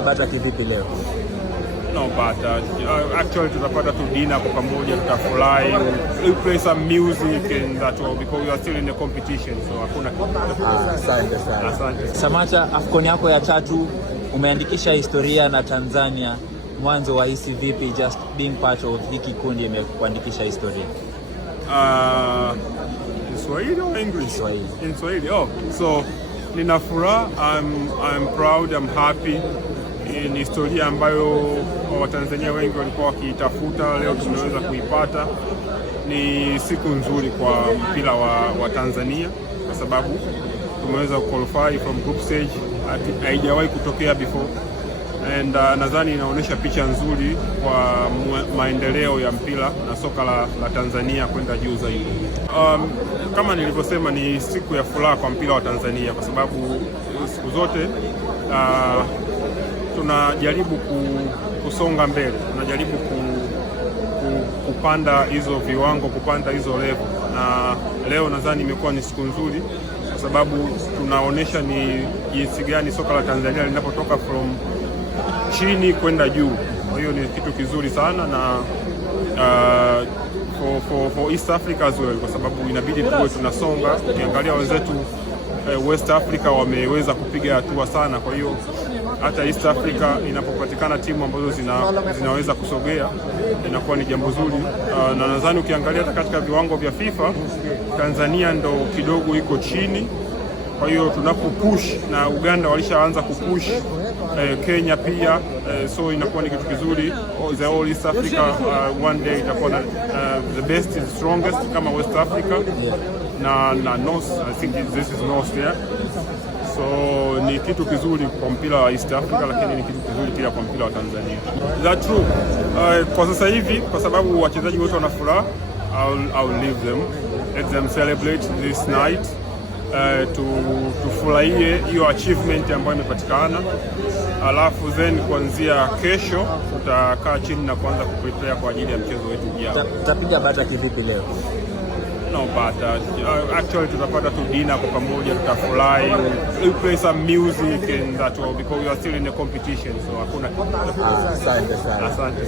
Bata kivipi leo? No, but actually tutapata tu dinner kwa pamoja, tutafurahi, we play some music and that all because we are still in the competition, so hakuna. Asante sana. Asante. Samatta, AFCON yako ya 3 umeandikisha historia na Tanzania. Mwanzo wa hisi vipi just being part of hiki kundi imekuandikisha historia? In Swahili or English? Swahili. In Swahili. Oh, so nina furaha, I'm proud, I'm happy. Ni historia ambayo Watanzania wengi walikuwa wakiitafuta, leo tumeweza kuipata. Ni siku nzuri kwa mpira wa Tanzania kwa sababu tumeweza qualify from group stage, haijawahi kutokea before, and nadhani inaonyesha picha nzuri kwa maendeleo ya mpira na soka la Tanzania kwenda juu zaidi. Kama nilivyosema, ni siku ya furaha kwa mpira wa Tanzania kwa sababu siku zote tunajaribu kusonga mbele, tunajaribu kupanda hizo viwango, kupanda hizo level, na leo nadhani imekuwa ni siku nzuri kwa sababu tunaonesha ni jinsi gani soka la Tanzania linapotoka from chini kwenda juu. Kwa hiyo ni kitu kizuri sana na for East Africa as well, kwa sababu inabidi tuwe tunasonga. Ukiangalia wenzetu West Africa wameweza kupiga hatua sana, kwa hiyo hata East Africa inapopatikana timu ambazo zinaweza kusogea inakuwa ni jambo zuri, na nadhani ukiangalia hata katika viwango vya FIFA Tanzania ndo kidogo iko chini. Kwa hiyo tunapopush na Uganda walishaanza kupush, Kenya pia, so inakuwa ni kitu kizuri. The whole East Africa one day itakuwa the best is strongest kama West Africa na North. I think this is North there. So ni kitu kizuri kwa mpira wa East Africa, lakini ni kitu kizuri pia kwa mpira wa Tanzania. That's true. Kwa sasa hivi kwa sababu wachezaji wote wana furaha, I'll leave them, let them celebrate this night. Tufurahie hiyo achievement ambayo imepatikana, alafu then kuanzia kesho tutakaa chini na kuanza kuprepare kwa ajili ya mchezo wetu ujao. Tutapiga bata kivipi leo? No, but actually tutapata tu dinner kwa pamoja, tutafurahi, we play some music and that all because we are still in the competition, so hakuna. Asante sana. Asante.